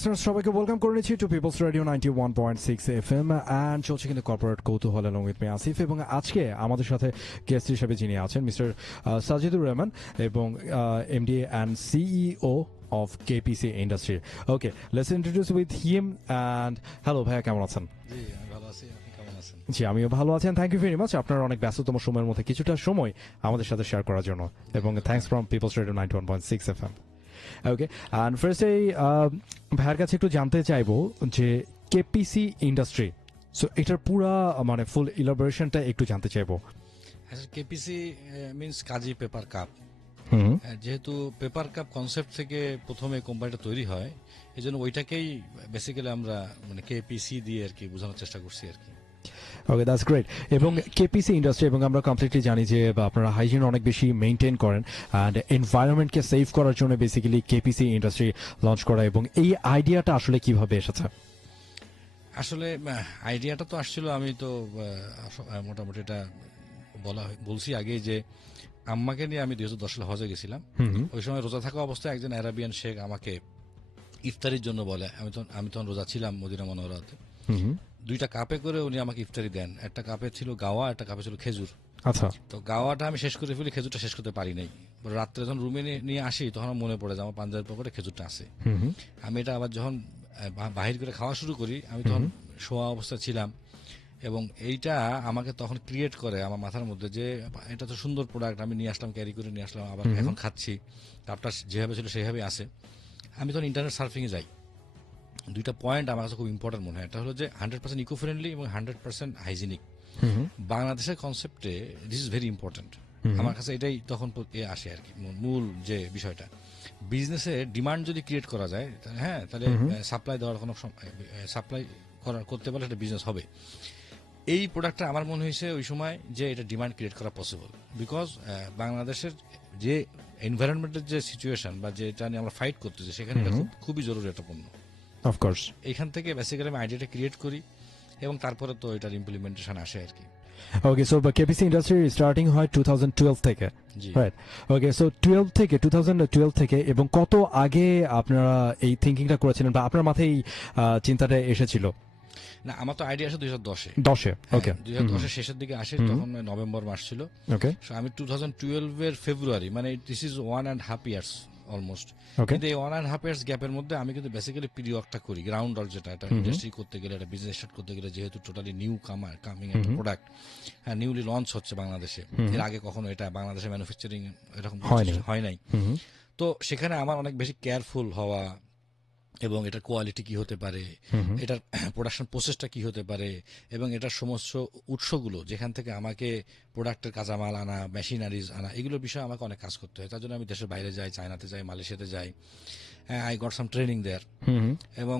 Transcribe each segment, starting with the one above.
Listeners সবাইকে welcome করে নিচ্ছি to people's radio 91.6 FM and চলছে কিন্তু কর্পোরেট কৌতূহল along with me আসিফ এবং আজকে আমাদের সাথে গেস্ট হিসেবে যিনি আছেন মিস্টার সাজিদুর রহমান এবং MD and CEO of KPC Industry. Okay, let's introduce with him and hello ভাইয়া কেমন আছেন? জি আমি ভালো আছি, আপনি কেমন আছেন? জি আমিও ভালো আছি, থ্যাংক ইউ ভেরি মাচ আপনার অনেক ব্যস্ততম সময়ের মধ্যে কিছুটা সময় আমাদের সাথে শেয়ার করার জন্য এবং thanks from people's radio 91.6 FM. Okay, and ফার্স্টে ভাইয়ার কাছে একটু জানতে চাইবো যে কেপিসি ইন্ডাস্ট্রি, সো এটার পুরা মানে ফুল ইলাবোরেশনটা একটু জানতে চাইবো। কেপিসি মিন্স কাজী পেপার কাপ। যেহেতু পেপার কাপ কনসেপ্ট থেকে প্রথমে কোম্পানিটা তৈরি হয়, এই জন্য ওইটাকেই বেসিক্যালি আমরা মানে কেপিসি দিয়ে আর কি বোঝানোর চেষ্টা করছি আর কি। ওকে, দ্যাটস গ্রেট। এবং কেপিসি ইন্ডাস্ট্রি এবং আমরা কমপ্লিটলি জানি যে আপনারা হাইজিন অনেক বেশি মেনটেন করেন অ্যান্ড এনভায়রনমেন্টকে সেভ করার জন্য বেসিক্যালি কেপিসি ইন্ডাস্ট্রি লঞ্চ করা, এবং এই আইডিয়াটা আসলে কিভাবে এসেছে? আসলে আইডিয়াটা তো আসছিল, আমি তো মোটামুটি এটা বলছি আগে যে আম্মাকে নিয়ে আমি 2010 সালে হজে গেছিলাম। ওই সময় রোজা থাকা অবস্থায় একজন আরাবিয়ান শেখ আমাকে ইফতারির জন্য বলে, আমি তখন রোজা ছিলাম মদিনা মনোহরাতে। দুইটা কাপে করে উনি আমাকে ইফতারি দেন, একটা কাপে ছিল গাওয়া, একটা কাপে ছিল খেজুর। আচ্ছা, তো গাওয়াটা আমি শেষ করে ফেলি, খেজুরটা শেষ করতে পারি নাই। রাত্রে যখন রুমে নিয়ে আসি তখন মনে পড়ে যে আমার পাঞ্জাবের পকেটে খেজুরটা আছে। আমি এটা আবার যখন বাহির করে খাওয়া শুরু করি, আমি তখন শোয়া অবস্থায় ছিলাম এবং এইটা আমাকে তখন ক্রিয়েট করে আমার মাথার মধ্যে যে এটা তো সুন্দর প্রোডাক্ট, আমি নিয়ে আসলাম, ক্যারি করে নিয়ে আসলাম, আবার এখন খাচ্ছি, কাপটা যেভাবে ছিল সেইভাবেই আছে। আমি তখন ইন্টারনেট সার্ফিংয়ে যাই। দুইটা পয়েন্ট আমার কাছে খুব ইম্পর্টেন্ট মনে হয়, এটা হলো যে 100% ইকো ফ্রেন্ডলি এবং 100% হাইজিনিক। বাংলাদেশের কনসেপ্টে দিস ইজ ভেরি ইম্পর্টেন্ট। আমার কাছে এটাই তখন আসে আর কি, মূল যে বিষয়টা। বিজনেসে ডিমান্ড যদি ক্রিয়েট করা যায়, হ্যাঁ, তাহলে সাপ্লাই দেওয়ার কোনো সাপ্লাই করতে পারলে সেটা বিজনেস হবে। এই প্রোডাক্টটা আমার মনে হয়েছে ওই সময় যে এটা ডিমান্ড ক্রিয়েট করা পসিবল, বিকজ বাংলাদেশের যে এনভায়রনমেন্টের যে সিচুয়েশন বা যেটা নিয়ে আমরা ফাইট করতেছি, সেখানে এটা খুবই জরুরি একটা পণ্য। অফকোর্স এখান থেকে বেসিক্যালি আমি আইডিয়াটা ক্রিয়েট করি এবং তারপরে তো এটার ইমপ্লিমেন্টেশন আসে আর কি। ওকে, সো কেপিসি ইন্ডাস্ট্রি স্টার্টিং হয় 2012 থেকে, রাইট? ওকে, সো 2012 থেকে এবং কত আগে আপনারা এই থিঙ্কিংটা করেছিলেন বা আপনার মাথায় এই চিন্তাটা এসেছিল? না, আমার তো আইডিয়া আসে 2010-এ। ওকে, 2010-এর শেষের দিকে আসে, তখন নভেম্বর মাস ছিল। ওকে, আমি 2012-এর ফেব্রুয়ারি, মানে দিস ইজ 1.5 ইয়ার্স অলমোস্ট। কিন্তু এই 1.5 ইয়ার্স গ্যাপের মধ্যে আমি কিন্তু বেসিক্যালি প্রি ওয়ার্কটা করি, গ্রাউন্ড ওয়ার্ক, যেটা এটা ইন্ডাস্ট্রি করতে গেলে, একটা বিজনেস স্টার্ট করতে গেলে, যেহেতু টোটালি নিউ কামিং একটা প্রোডাক্ট, হ্যাঁ, নিউলি লঞ্চ হচ্ছে বাংলাদেশে, এর আগে কখনো এটা বাংলাদেশে ম্যানুফ্যাকচারিং এরকম হয় নাই। তো সেখানে আমার অনেক বেশি কেয়ারফুল হওয়া এবং এটার কোয়ালিটি কি হতে পারে, এটার প্রোডাকশন প্রসেসটা কি হতে পারে, এবং এটার সমস্ত উৎসগুলো যেখান থেকে আমাকে প্রোডাক্টের কাঁচামাল আনা, মেশিনারিজ আনা, এগুলোর বিষয়ে আমাকে অনেক কাজ করতে হয়। তার জন্য আমি দেশের বাইরে যাই, চায়নাতে যাই, মালয়েশিয়াতে যাই। আই গট সাম ট্রেনিং দেয়ার, এবং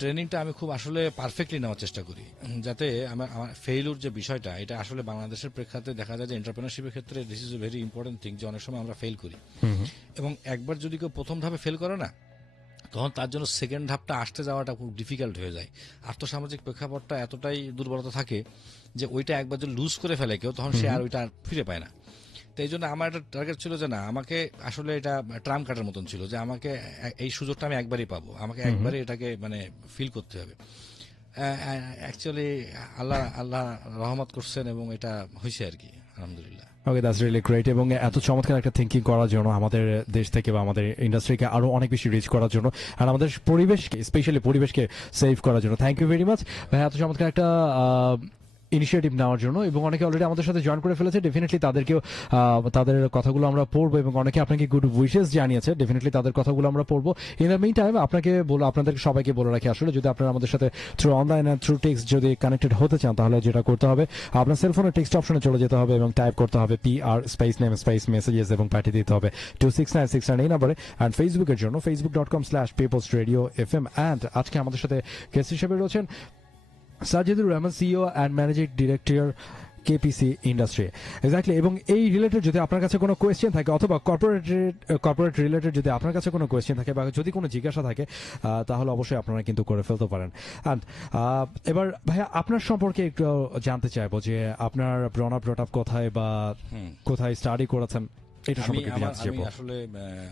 ট্রেনিংটা আমি খুব আসলে পারফেক্টলি নেওয়ার চেষ্টা করি, যাতে আমার ফেইলুর যে বিষয়টা, এটা আসলে বাংলাদেশের প্রেক্ষাতে দেখা যায় যে এন্টারপ্রেনারশিপের ক্ষেত্রে this is a very important thing, যে অনেক সময় আমরা ফেল করি এবং একবার যদি কেউ প্রথম ধাপে ফেল করে না, তখন তার জন্য সেকেন্ড ধাপটা আসতে যাওয়াটা খুব ডিফিকাল্ট হয়ে যায়। আর্থসামাজিক প্রেক্ষাপটটা এতটাই দুর্বলতা থাকে যে ওইটা একবার যদি লুজ করে ফেলে কেউ, তখন সে আর ওইটা ফিরে পায় না। তো এই জন্য আমার একটা টার্গেট ছিল যে না, আমাকে আসলে এটা ট্রাম কাটার মতন ছিল, যে আমাকে এই সুযোগটা আমি একবারই পাবো, আমাকে একবারই এটাকে মানে ফিল করতে হবে। অ্যাকচুয়ালি আল্লাহ রহমত করছেন এবং এটা হয়েছে আর কি, আলহামদুলিল্লাহ। ওকে, দ্যাটস রিয়েলি গ্রেট। এবং এত চমৎকার একটা থিঙ্কিং করার জন্য, আমাদের দেশ থেকে বা আমাদের ইন্ডাস্ট্রিকে আরো অনেক বেশি রিচ করার জন্য আর আমাদের পরিবেশকে, স্পেশালি পরিবেশকে সেভ করার জন্য থ্যাংক ইউ ভেরি মাচ ভাই, এত চমৎকার একটা ইনিশিয়েটিভ নেওয়ার জন্য। এবং অনেকে অলরেডি আমাদের সাথে জয়েন করে ফেলেছে, ডেফিনেটলি তাদেরকেও তাদের কথাগুলো আমরা পড়বো এবং অনেকে আপনাকে গুড উইশেস জানিয়েছে, ডেফিনেটলি তাদের কথাগুলো আমরা পড়বো। ইন দ্য মিন টাইম আপনাদের সবাইকে বলে রাখি, আসলে যদি আপনারা আমাদের সাথে through online and through text যদি কানেক্টেড হতে চান, তাহলে যেটা করতে হবে, আপনার সেলফোনের টেক্সট অপশনে চলে যেতে হবে এবং টাইপ করতে হবে PR space name space messages এবং পাঠিয়ে দিতে হবে 26969 এই নাম্বারে। অ্যান্ড ফেসবুকের জন্য facebook.com/peoplesradiofm। অ্যান্ড আজকে আমাদের সাথে গেস্ট হিসেবে রয়েছেন Sajidur Rahman, CEO and managing director KPC industry. Exactly. এবং এই রিলেটেড যদি আপনার কাছে কোনো কোয়েশ্চেন থাকে, অথবা কর্পোরেট রিলেটেড যদি আপনার কাছে কোনো কোয়েশ্চেন থাকে বা যদি কোনো জিজ্ঞাসা থাকে, তাহলে অবশ্যই আপনারা কিন্তু করে ফেলতে পারেন। অ্যান্ড এবার ভাইয়া আপনার সম্পর্কে একটু জানতে চাইবো যে আপনার ব্রট আপ কোথায় বা কোথায় স্টাডি করেছেন, এটা সম্পর্কে জানতে চাইবো। আসলে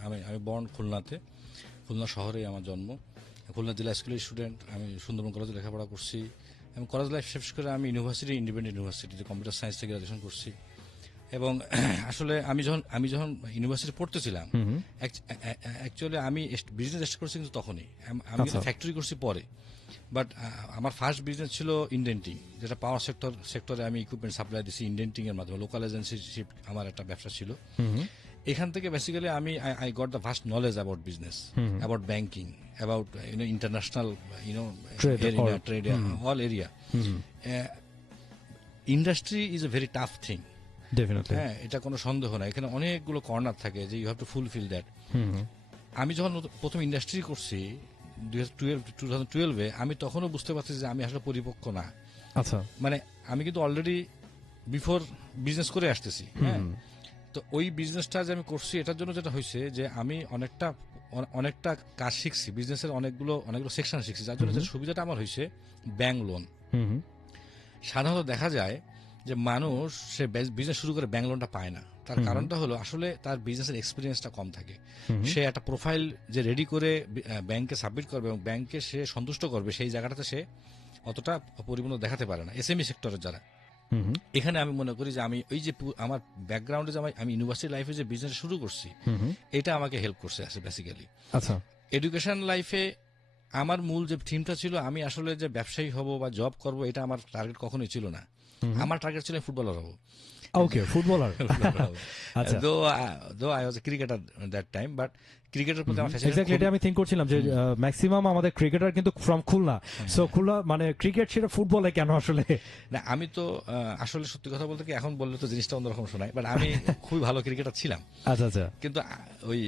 আমি বর্ন খুলনাতে, খুলনা শহরে আমার জন্ম, খুলনা জেলা স্কুলের স্টুডেন্ট, আমি সুন্দরবন কলেজে লেখাপড়া করছি এবং কলেজ লাইফ শেষ করে আমি ইউনিভার্সিটি, ইন্ডিপেন্ডেন্ট ইউনিভার্সিটিতে কম্পিউটার সায়েন্স থেকে গ্রাজুয়েশন করছি। এবং আসলে আমি যখন ইউনিভার্সিটি পড়তেছিলাম, অ্যাকচুয়ালি আমি বিজনেস স্টার্ট করছি কিন্তু তখনই, আমি আচ্ছা। ফ্যাক্টরি করছি পরে। বাট আমার ফার্স্ট বিজনেস ছিল ইন্ডেন্টিং, যেটা পাওয়ার সেক্টরে আমি ইকুইপমেন্ট সাপ্লাই দিছি ইন্ডেন্টিং এর মাধ্যমে। লোকাল এজেন্সিশিপ আমার একটা ব্যবসা ছিল। এখান থেকে বেসিক্যালি আমি I got the vast knowledge about business, about banking, about international trade, all area. Industry is a very tough thing, definitely. হ্যাঁ, এটা কোনো সন্দেহ নাই। এখানে অনেকগুলো কর্নার থাকে যে you have to fulfil that. আমি যখন প্রথম ইন্ডাস্ট্রি করছি 2012-এ, আমি তখনও বুঝতে পারছি যে আমি আসলে পরিপক্ক না। আচ্ছা। মানে আমি কিন্তু অলরেডি বিফোর বিজনেস করে আসতেছি। হ্যাঁ, তো ওই বিজনেসটা যে আমি করছি এটার জন্য যেটা হয়েছে যে আমি অনেকটা কাজ শিখছি, বিজনেসের অনেকগুলো সেকশন শিখছি, যার জন্য যে সুবিধাটা আমার হয়েছে ব্যাংক লোন। সাধারণত দেখা যায় যে মানুষ সে বিজনেস শুরু করে ব্যাংক লোনটা পায় না। তার কারণটা হলো আসলে তার বিজনেসের এক্সপিরিয়েন্সটা কম থাকে। সে একটা প্রোফাইল যে রেডি করে ব্যাংকে সাবমিট করবে এবং ব্যাংকে সে সন্তুষ্ট করবে, সেই জায়গাটাতে সে অতটা পরিপূর্ণ দেখাতে পারে না এসএমই সেক্টরের যারা। এখানে আমি মনে করি যে আমি ওই যে আমার ব্যাকগ্রাউন্ডে যে আমি ইউনিভার্সিটি লাইফে যে বিজনেস শুরু করছি, এটা আমাকে হেল্প করছে বেসিক্যালি। আচ্ছা। এডুকেশন লাইফে আমার মূল যে থিমটা ছিল, আমি আসলে যে ব্যবসায়ী হব বা জব করব, এটা আমার টার্গেট কখনোই ছিল না। আমার টার্গেট ছিল ফুটবলার হব। ওকে, ফুটবলার। আচ্ছা। Though I was A cricketer that time, but ক্রিকেটের প্রতি আমার ফ্যাশন। এক্স্যাক্টলি, এটা আমি থিঙ্ক করছিলাম যে ম্যাক্সিমাম আমাদের ক্রিকেটার কিন্তু ফ্রম খুলনা। সো খুলনা মানে ক্রিকেট, সেটা ফুটবলে কেন আসলে? না, আমি তো আসলে সত্যি কথা বলতে কি, এখন বললে তো জিনিসটা অন্যরকম শোনায়, বাট আমি খুবই ভালো ক্রিকেটার ছিলাম। আচ্ছা আচ্ছা। কিন্তু ওই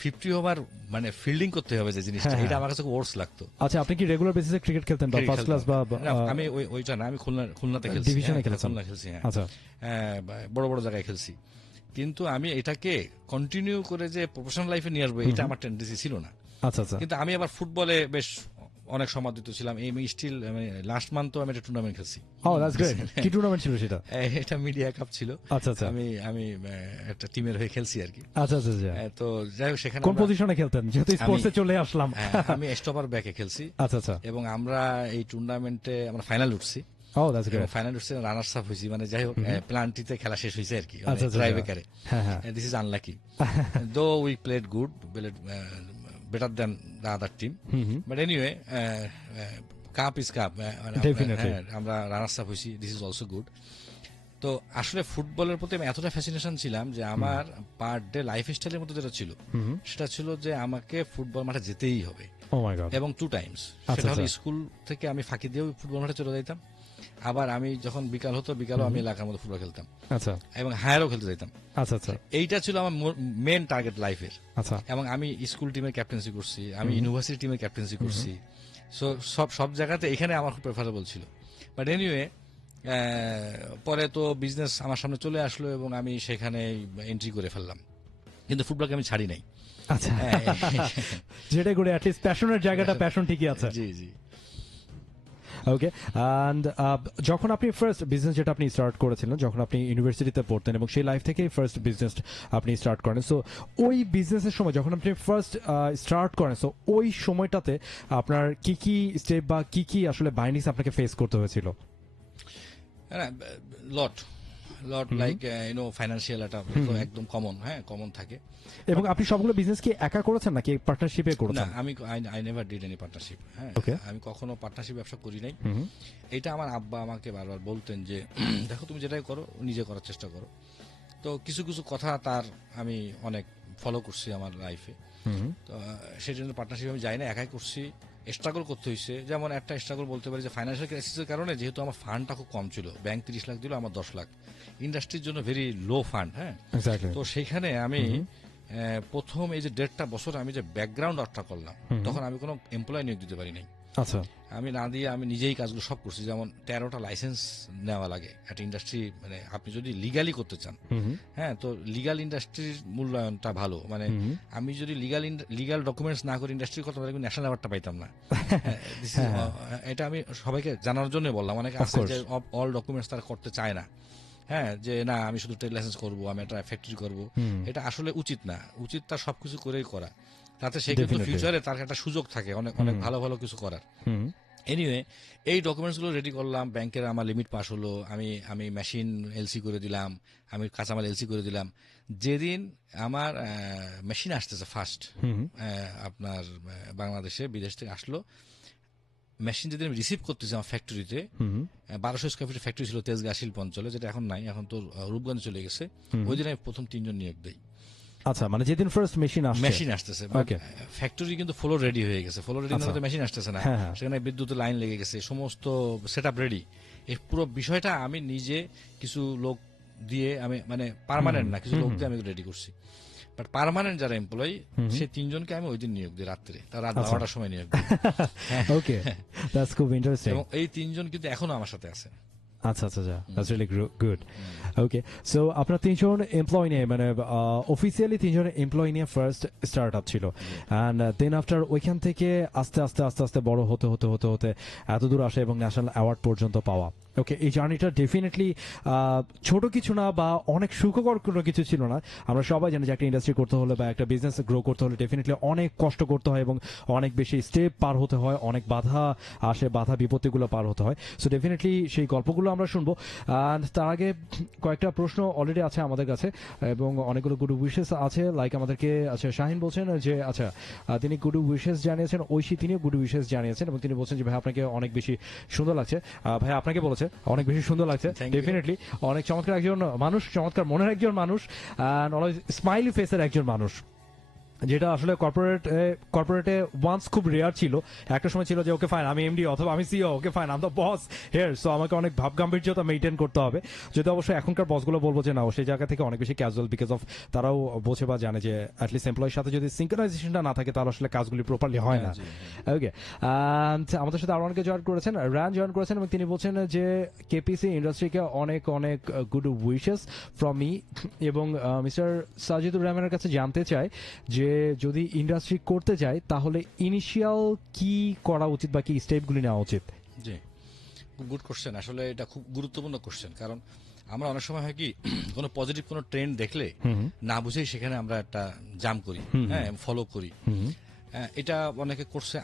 50 ওভার মানে ফিল্ডিং করতে হবে যে জিনিসটা, এটা আমার কাছে ওয়ার্স লাগতো। আচ্ছা, আপনি কি রেগুলার বেসিসে ক্রিকেট খেলতেন বা ফার্স্ট ক্লাস বা? আমি ওইটা না, আমি খুলনাতে খেলছি, ডিভিশনে খেলেছেন? খুলনা খেলছি, হ্যাঁ। আচ্ছা। বড় বড় জায়গায় খেলছি, কিন্তু আমি এটাকে কন্টিনিউ করে যে প্রফেশনাল লাইফে নিয়ে আসবো, এটা আমার টেন্ডেন্সি ছিল না। আচ্ছা আচ্ছা। কিন্তু আমি আবার ফুটবলে বেশ অনেক সমাদৃত ছিলাম। আমি স্টিল লাস্ট মান্থ আমি একটা টুর্নামেন্ট খেলছি। ও দ্যাটস গ্রেট। কি টুর্নামেন্ট ছিল সেটা? এটা মিডিয়া কাপ ছিল। আচ্ছা আচ্ছা। আমি একটা টিমের হয়ে খেলছি আর কি। আচ্ছা আচ্ছা। তো যাই হোক, সেখানে কোন পজিশনে খেলতেন, যেহেতু স্পোর্টসে চলে আসলাম? আমি স্টপার ব্যাকে খেলছি। আচ্ছা আচ্ছা। এবং আমরা এই টুর্নামেন্টে আমরা ফাইনাল উঠছি। ও দ্যাটস গ্রেট। ফাইনাল উঠছে, রানার্স আপ হয়েছি, মানে যাই হোক প্ল্যান্টিতে খেলা শেষ হয়েছে আর কি, আচ্ছা আচ্ছা। ট্রাইবেকারে। হ্যাঁ হ্যাঁ। This is unlucky, though we played good, better than the other team. But anyway, cup is cup. Definitely. আমরা রানার্স আপ হয়েছি, দিস ইজ অলসো গুড। তো আসলে ফুটবলের প্রতি আমি এতটা ফ্যাসিনেশন ছিলাম যে আমার পার ডে লাইফ স্টাইলের মধ্যে যেটা ছিল, সেটা ছিল যে আমাকে ফুটবল মাঠে যেতেই হবে। ও মাই গড। এবং 2 টাইমস। সেটা হলো স্কুল থেকে আমি ফাঁকি দিয়েও ফুটবল মাঠে চলে যাইতাম, আবার আমি যখন বিকাল হতো, বিকালও আমি এলাকার মধ্যে ফুটবল খেলতাম। আচ্ছা। এবং হায়ারও খেলতে যাইতাম। আচ্ছা আচ্ছা। এইটা ছিল আমার মেন টার্গেট লাইফের। আচ্ছা। এবং আমি স্কুল টিমের ক্যাপ্টেন্সি করছি, আমি ইউনিভার্সিটি টিমের ক্যাপ্টেন্সি করছি। সো সব জায়গাতে এখানে আমার খুব প্রেফারেবল ছিল। বাট এনিওয়ে, পরে তো বিজনেস আমার সামনে চলে আসলো এবং আমি সেখানে এন্ট্রি করে ফেললাম, কিন্তু ফুটবলকে আমি ছাড়ি নাই। আচ্ছা। যেটা করে অ্যাটলিস্ট প্যাশনের জায়গাটা প্যাশন ঠিকই আছে। জি জি। ওকে। অ্যান্ড যখন আপনি ফার্স্ট বিজনেস যেটা আপনি স্টার্ট করেছিলেন, যখন আপনি ইউনিভার্সিটিতে পড়তেন এবং সেই লাইফ থেকেই ফার্স্ট বিজনেস আপনি স্টার্ট করেন, সো ওই বিজনেসের সময় যখন আপনি ফার্স্ট স্টার্ট করেন, সো ওই সময়টাতে আপনার কি কি স্টেপ বা কি কি আসলে বাইন্ডিংস আপনাকে ফেস করতে হয়েছিল? লট লাইক ফাইন্যান্সিয়াল একটা তো একদম কমন, হ্যাঁ, কমন থাকে। এবং আপনি সবগুলো বিজনেস কি একা করেছেন নাকি পার্টনারশিপে না, করেছেন? আমি I never did any partnership. হ্যাঁ, আমি কখনো পার্টনারশিপ ব্যবসা করি নাই। এটা আমার আব্বা আমাকে বারবার বলতেন যে দেখো, তুমি যেটাই করো নিজে করার চেষ্টা করো। তো কিছু কিছু কথা তার আমি অনেক ফলো করছি আমার লাইফে। তো সেই জন্য পার্টনারশিপ আমি যাই না, একাই করছি। স্ট্রাগল করতে হয়েছে, যেমন একটা স্ট্রাগল বলতে পারি যে ফাইন্যান্সিয়াল ক্রাইসিসের কারণে যেহেতু আমার ফান্ডটা খুব কম ছিল, ব্যাংক 30 লাখ দিল, আমার 10 লাখ, ইন্ডাস্ট্রির জন্য ভেরি লো ফান্ড। হ্যাঁ, তো সেইখানে আমি প্রথম এই যে 1.5 বছর আমি যে ব্যাকগ্রাউন্ড আর্টটা করলাম, তখন আমি কোনো এমপ্লয় নিয়োগ দিতে পারি নাই। আচ্ছা। আমি না দিয়ে আমি নিজেই কাজগুলো সব করছি। যেমন 13টা লাইসেন্স নেওয়া লাগে একটা ইন্ডাস্ট্রি, মানে আপনি যদি লিগালি করতে চান। হ্যাঁ, তো লিগাল ইন্ডাস্ট্রির মূল্যায়নটা ভালো, মানে আমি যদি লিগাল ডকুমেন্টস না করে ইন্ডাস্ট্রি করতে পারি, ন্যাশনাল অ্যাওয়ার্ডটা পাইতাম না। এটা আমি সবাইকে জানার জন্য বললাম। অনেকে আছে যে অল ডকুমেন্টস তারা করতে চায় না। হ্যাঁ, যে না আমি শুধু ট্রেড লাইসেন্স করবো, আমি একটা ফ্যাক্টরি করবো, এটা আসলে উচিত না। উচিত তার সবকিছু করেই করা। তাতে সে কিন্তু Definitely. ফিউচারে তার একটা সুযোগ থাকে অনেক অনেক ভালো ভালো কিছু করার। হুম এনিওয়ে, এই ডকুমেন্টসগুলো রেডি করলাম, ব্যাংকের আমার লিমিট পাস হলো, আমি আমি মেশিন এলসি করে দিলাম, আমি কাঁচামাল এলসি করে দিলাম। যেদিন আমার মেশিন আসতেছে ফার্স্ট হুম আপনার বাংলাদেশে বিদেশ থেকে আসলো, মেশিন যেদিন আমি রিসিভ করতেছি আমার ফ্যাক্টরিতে, হুম 1200 স্কোয়ার ফিটের ফ্যাক্টরি ছিল তেজগাঁ শিল্প অঞ্চলে, যেটা এখন নাই, এখন তো রূপগঞ্জে চলে গেছে। ওই দিন আমি প্রথম 3 জন নিয়োগ দেই। আচ্ছা, মানে যেদিন ফার্স্ট মেশিন আসছে। মেশিন আসতেছে, Okay. ফ্যাক্টরি কিন্তু ফ্লোর রেডি হয়ে গেছে, ফ্লোর রেডি আচ্ছা। না মেশিন আসতেছে না, হ্যাঁ, হ্যাঁ। সেখানে বিদ্যুতের লাইন লেগে গেছে, সমস্ত সেট আপ রেডি। এই পুরো বিষয়টা আমি নিজে কিছু লোক দিয়ে, আমি মানে পার্মানেন্ট না, কিছু লোক দিয়ে আমি রেডি করছি। বাট পার্মানেন্ট যারা এমপ্লয়ি, সেই 3 জনকে আমি ওই দিন নিয়োগ দিই রাত্রে, তার রাত 12টার সময় নিয়োগ দিই। ওকে, দ্যাটস খুব ইন্টারেস্টিং। এবং এই 3 জন কিন্তু এখনো আমার সাথে আছে। আচ্ছা আচ্ছা আচ্ছা, that's really good. Okay, so আপনার 3 জন এমপ্লয়ি নিয়ে, মানে অফিসিয়ালি 3 জন এমপ্লয়ি নিয়ে ফার্স্ট স্টার্ট আপ ছিল, অ্যান্ড দেন আফটার ওইখান থেকে আস্তে আস্তে আস্তে আস্তে বড় হতে হতে হতে হতে এত দূর আসা এবং ন্যাশনাল অ্যাওয়ার্ড পর্যন্ত পাওয়া। ওকে, এই জার্নিটা ডেফিনেটলি ছোট কিছু না বা অনেক সুখকর কোনো কিছু ছিল না। আমরা সবাই জানি যে একটা ইন্ডাস্ট্রি করতে হলে বা একটা বিজনেস গ্রো করতে হলে ডেফিনেটলি অনেক কষ্ট করতে হয় এবং অনেক বেশি স্টেপ পার হতে হয়, অনেক বাধা আসে, বাধা বিপত্তিগুলো পার হতে হয়। সো ডেফিনেটলি সেই গল্পগুলো আমরা শুনবো। আর তার আগে কয়েকটা প্রশ্ন অলরেডি আছে আমাদের কাছে এবং অনেকগুলো গুড উইশেস আছে। লাইক আমাদেরকে আচ্ছা শাহিন বলছেন যে আচ্ছা তিনি গুড উইশেস জানিয়েছেন, ঐশী তিনিও গুড উইশেস জানিয়েছেন এবং তিনি বলছেন যে ভাই আপনাকে অনেক বেশি সুন্দর লাগছে। ভাই আপনাকে বলেছে অনেক বেশি সুন্দর লাগছে, Thank you. ডেফিনেটলি অনেক চমৎকার একজন মানুষ, চমৎকার মনের একজন মানুষ, অ্যান্ড অলওয়েজ স্মাইলি ফেসের একজন মানুষ, যেটা আসলে কর্পোরেটে ওয়ান্স খুব রেয়ার ছিল। একটা সময় ছিল যে ওকে ফাইন আমি এমডি অথবা আমি CEO, okay fine I'm the boss here, so আমাকে অনেক ভাব গাম্ভীর্যতা মেনটেন করতে হবে। যদি অবশ্যই এখনকার বসগুলো বলবো যে না, সেই জায়গা থেকে অনেক বেশি ক্যাজুয়াল, বিকজ অফ তারাও বোঝে বা জানে যে অ্যাটলিস্ট এমপ্লয়ের সাথে যদি সিঙ্ক্রোনাইজেশনটা না থাকে তাহলে আসলে কাজগুলি প্রপারলি হয় না। ওকে, আমাদের সাথে আরো অনেকে জয়েন করেছেন, র্যান জয়েন করেছেন এবং তিনি বলছেন যে কেপিসি ইন্ডাস্ট্রিকে অনেক অনেক গুড উইশেস ফ্রম মি, এবং মিস্টার সাজিদুর রহমানের কাছে জানতে চাই যে যদি ইন্ডাস্ট্রি করতে যায় তাহলে ইনিশিয়াল কি করা উচিত বা কি স্টেপগুলি নেওয়া উচিত? জি, গুড কোশ্চেন। আসলে এটা খুব গুরুত্বপূর্ণ কোশ্চেন, কারণ আমরা অনেক সময় হয় কি, কোনো পজিটিভ কোনো ট্রেন্ড দেখলে না বুঝেই সেখানে আমরা একটা জাম করি, হ্যাঁ, ফলো করি। এটা অনেকে করছে,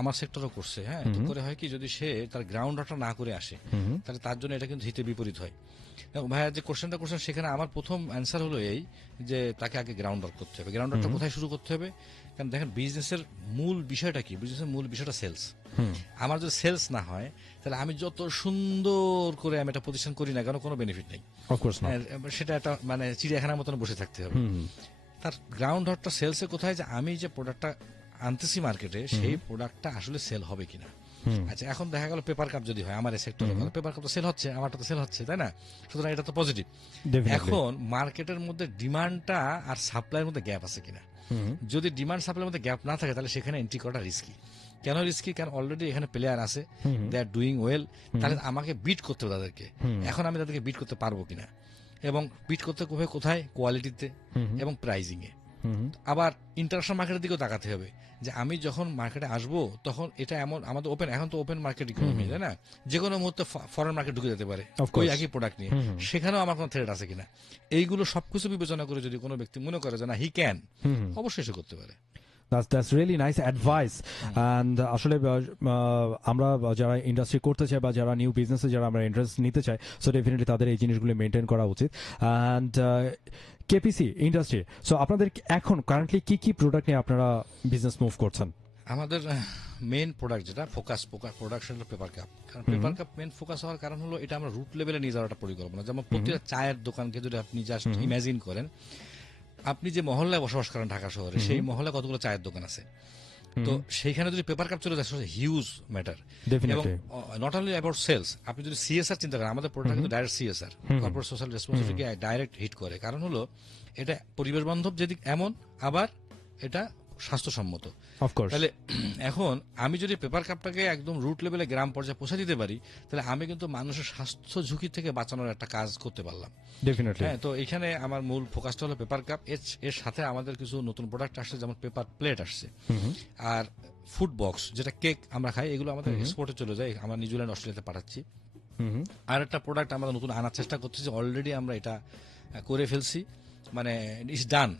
আমার সেক্টরও করছে, হ্যাঁ। তো করে হয় কি, যদি সে তার গ্রাউন্ড ওয়ার্কটা না করে আসে, তাহলে তার জন্য এটা কিন্তু হিতে বিপরীত হয়। ভাইয়া যে কোশ্চেনটা করছেন, সেখানে আমার প্রথম অ্যান্সার হলো এই যে তাকে আগে গ্রাউন্ড ওয়ার্ক করতে হবে। গ্রাউন্ড ওয়ার্কটা কোথায় শুরু করতে হবে? কারণ দেখেন, বিজনেসের মূল বিষয়টা কি? বিজনেসের মূল বিষয়টা সেলস। আমার যদি সেলস না হয়, তাহলে আমি যত সুন্দর করে আমি একটা প্রতিষ্ঠান করি না কেন, কোনো বেনিফিট নেই। অফকোর্স না। সেটা একটা মানে চিড়িয়াখানার মতন বসে থাকতে হবে। তার গ্রাউন্ড ওয়ার্কটা সেলসে কোথায়, যে আমি যে প্রোডাক্টটা আনতেছি মার্কেটে, সেই প্রোডাক্টটা আসলে সেল হবে কিনা। আচ্ছা, এখন দেখা গেল পেপার কাপ যদি হয়, আমার এই সেক্টরে পেপার কাপ তো সেল হচ্ছে, আমারটা তো সেল হচ্ছে, তাই না? সুতরাং এটা তো পজিটিভ। এখন মার্কেটের মধ্যে ডিমান্ডটা আর সাপ্লাইয়ের মধ্যে গ্যাপ আছে কিনা। যদি ডিমান্ড সাপ্লাইয়ের মধ্যে গ্যাপ না থাকে, তাহলে সেখানে এন্ট্রি করাটা রিস্কি। কেন রিস্কি? কারণ অলরেডি এখানে প্লেয়ার আছে, দে আর ডুইং ওয়েল, তাহলে আমাকে বিট করতে হবে তাদেরকে। এখন আমি তাদেরকে বিট করতে পারবো কিনা, এবং বিট করতে হবে কোথায়? কোয়ালিটিতে এবং প্রাইজিং এ। আবার ইন্টারন্যাশনাল মার্কেটের দিকেও তাকাতে হবে, যে আমি যখন মার্কেটে আসবো তখন এটা এমন, আমাদের ওপেন, এখন তো ওপেন মার্কেট ইকোনমি, তাই না? যে কোনো মুহূর্তে ফরেন মার্কেট ঢুকে যেতে পারে ওই একই প্রোডাক্ট নিয়ে, সেখানেও আমার কোনো থ্রেট আছে কিনা। এইগুলো সবকিছু বিবেচনা করে যদি কোনো ব্যক্তি মনে করে যে না, হি ক্যান, অবশ্যই সে করতে পারে। That's really nice advice. And আসলে আমরা যারা ইন্ডাস্ট্রি করতে চাই বা যারা নিউ বিজনেসে যারা আমরা ইন্টারেস্ট নিতে চাই, সো ডেফিনেটলি তাদের এই জিনিসগুলো মেনটেন করা উচিত। অ্যান্ড কেপিসি ইন্ডাস্ট্রি, সো আপনাদের এখন কারেন্টলি কি কি প্রোডাক্ট নিয়ে আপনারা বিজনেস মুভ করছেন? আমাদের মেইন প্রোডাক্ট যেটা ফোকাস প্রোডাকশন হলো পেপার কাপ। কারণ পেপার কাপ মেইন ফোকাস হওয়ার কারণ হলো এটা আমরা রুট লেভেলে নিয়ে যাওয়ার একটা পরিকল্পনা। যেমন প্রতিটা চায়ের দোকানকে যদি আপনি জাস্ট ইমাজিন করেন, আপনি যে মহল্লায় বসবাস করেন ঢাকা শহরে, সেই মহল্লায় কতগুলো চায়ের দোকান আছে, তো সেইখানে যদি পেপার কাপ চলে যায়, হিউজ ম্যাটার। এবং নট অনলি অ্যাবাউট সেলস, আপনি যদি সিএসআর চিন্তা করেন, আমাদের প্রোডাক্ট কিন্তু direct CSR, corporate social responsibility direct hit করে। কারণ হলো এটা পরিবেশ বান্ধব যেদিক, এমন আবার এটা স্বাস্থ্যসম্মত। তাহলে এখন আমি যদি পেপার কাপটাকে একদম রুট লেভেলে গ্রাম পর্যায়ে পৌঁছে দিতে পারি, তাহলে আমি কিন্তু মানুষের স্বাস্থ্য ঝুঁকি থেকে বাঁচানোর একটা কাজ করতে পারলাম। হ্যাঁ, তো এখানে আমার মূল ফোকাসটা হলো পেপার কাপ। এর সাথে আমাদের কিছু নতুন প্রোডাক্ট আসছে, যেমন পেপার প্লেট আসছে, আর ফুড বক্স যেটা কেক আমরা খাই, এগুলো আমাদের এক্সপোর্টে চলে যায়, আমরা নিউজিল্যান্ড অস্ট্রেলিয়াতে পাঠাচ্ছি। আর একটা প্রোডাক্ট আমরা নতুন আনার চেষ্টা করতেছি, অলরেডি আমরা এটা করে ফেলছি, মানে ইটস ডান,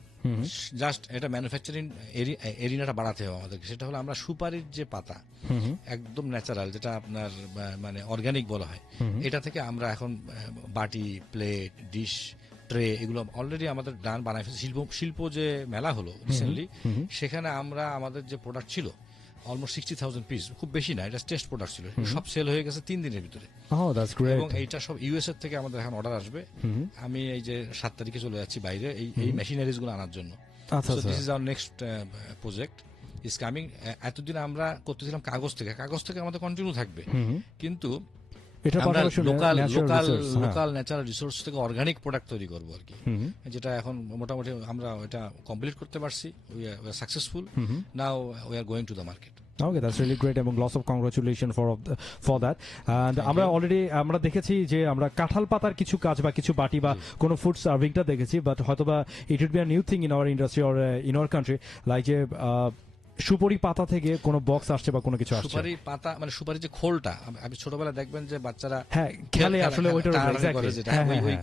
জাস্ট এটা ম্যানুফ্যাকচারিং এরিনাটা বাড়াতে হবে আমাদেরকে। সেটা হলো আমরা সুপারির যে পাতা একদম ন্যাচারাল, যেটা আপনার মানে অর্গানিক বলা হয়, এটা থেকে আমরা এখন বাটি, প্লেট, ডিশ, ট্রে এগুলো অলরেডি আমাদের ডান বানাই ফেলছি। শিল্প যে মেলা হলো রিসেন্টলি, সেখানে আমরা আমাদের যে প্রোডাক্ট ছিল অলমোস্ট 60,000 পিস, খুব বেশি না, এটা টেস্ট প্রোডাক্ট ছিল, সব সেল হয়ে গেছে 3 দিনের ভিতরে। এবং এইটা সব ইউএস এর থেকে আমাদের এখন অর্ডার আসবে। আমি এই যে 7 তারিখে চলে যাচ্ছি বাইরে এই মেশিনারিজ গুলো আনার জন্য। This is our next project is coming. এতদিন আমরা করতেছিলাম কাগজ থেকে আমাদের কন্টিনিউ থাকবে, কিন্তু আমরা লোকাল ন্যাচারাল রিসোর্স থেকে অর্গানিক প্রোডাক্ট তৈরি করবো আর কি, যেটা এখন মোটামুটি আমরা এটা কমপ্লিট করতে পারছি। We are successful now, we are going to the market. Okay, that's really great এবং lots of congratulations for that. And আমরা অলরেডি আমরা দেখেছি যে আমরা কাঁঠাল পাতার কিছু কাজ বা কিছু বাটি বা কোনো ফুড সার্ভিংটা দেখেছি, বাট হয়তোবা it would be a new thing in our industry or in our country, like যে সুপারি পাতা থেকে কোনো বক্স আসছে বা কোনো কিছু আসছে। সুপারি পাতা মানে সুপারি যে খোলটা, আপনি ছোটবেলায় দেখবেন যে বাচ্চারা খেলে আসলে ওইটার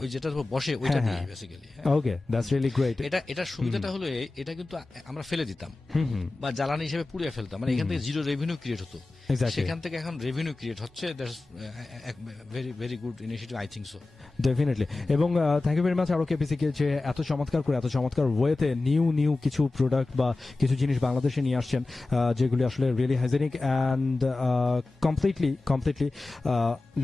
ওই যেটার উপর বসে ওইটা দিয়ে basically. Okay, that's really great. এটা সুবিধাটা হলো এটা কিন্তু আমরা ফেলে দিতাম বা জ্বালানি হিসেবে পুড়িয়ে ফেলতাম, মানে এখান থেকে জিরো রেভিনিউ ক্রিয়েট হতো, সেখান থেকে এখন রেভিনিউ ক্রিয়েট হচ্ছে। That's very very good initiative, I think so. Definitely. এবং থ্যাংক ইউ ভেরি মাচ আরো কেপিসিকে যে এত চমৎকার করে এত চমৎকার ওয়েতে নিউ কিছু প্রোডাক্ট বা কিছু জিনিস বাংলাদেশে নিয়ে আসছেন, যেগুলি আসলে really hygienic and completely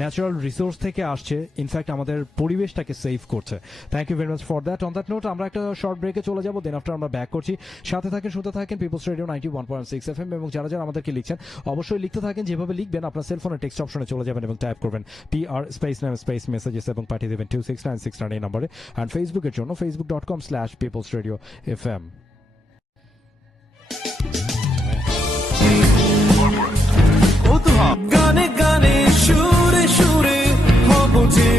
natural resource থেকে আসছে, ইনফ্যাক্ট আমাদের পরিবেশটাকে সেভ করছে। Thank you very much for that. On that note আমরা একটা শর্ট ব্রেকে চলে যাবো, দেন আফটার আমরা ব্যাক করছি। সাথে থাকেন, শুনতে থাকেন পিপলস রেডিও 91.6 FM। এবং যারা আমাদেরকে লিখছেন অবশ্যই লিখতে থাকেন, যেভাবে লিখবেন আপনার সেলফোনে টেক্সট অপশনে চলে যাবেন এবং টাইপ করবেন PR space name space messages এবং পাঠিয়ে দেবেন 26969 এই নম্বরে। অ্যান্ড ফেসবুকের জন্য facebook.com/peoplesradiofm। গানে গানে সুরে সুরে হব যে